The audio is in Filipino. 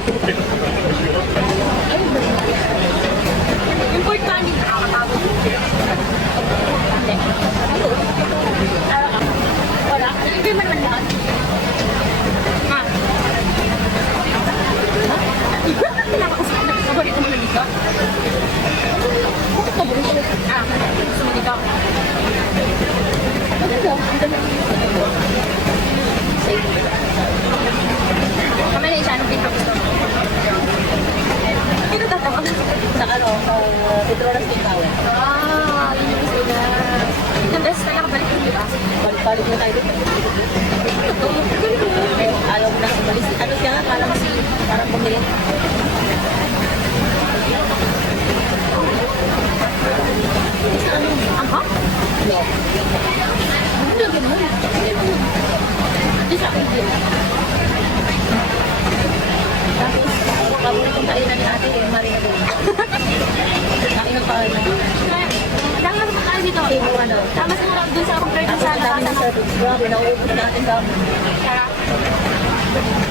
Yung pork candy, nakakatapos. Hindi. Wala. Hindi mo naman lahat. Ha? Paborito mo na dito? Bakit paborito? Gusto mo dito? Kami na isa, anong pinto gusto mo? Dito tatama. Sa ano, Petronas King Tower. Yun yung gusto na. Yung best talaga balik ko, di ba? Balik na tayo dito. Ayaw mo na umalis. Ano siya nga, parang bumili. Ang hap? No. Ano yung mo? Di sa akin din. Tapos, paborito kainan ni ate, Marina doon. Kainan pa na. Dahil naman tayo dito. Ano? Tama sa harap dun sa compared Ang sa dami ng service. Grabe, nauubos natin dami. Sarap.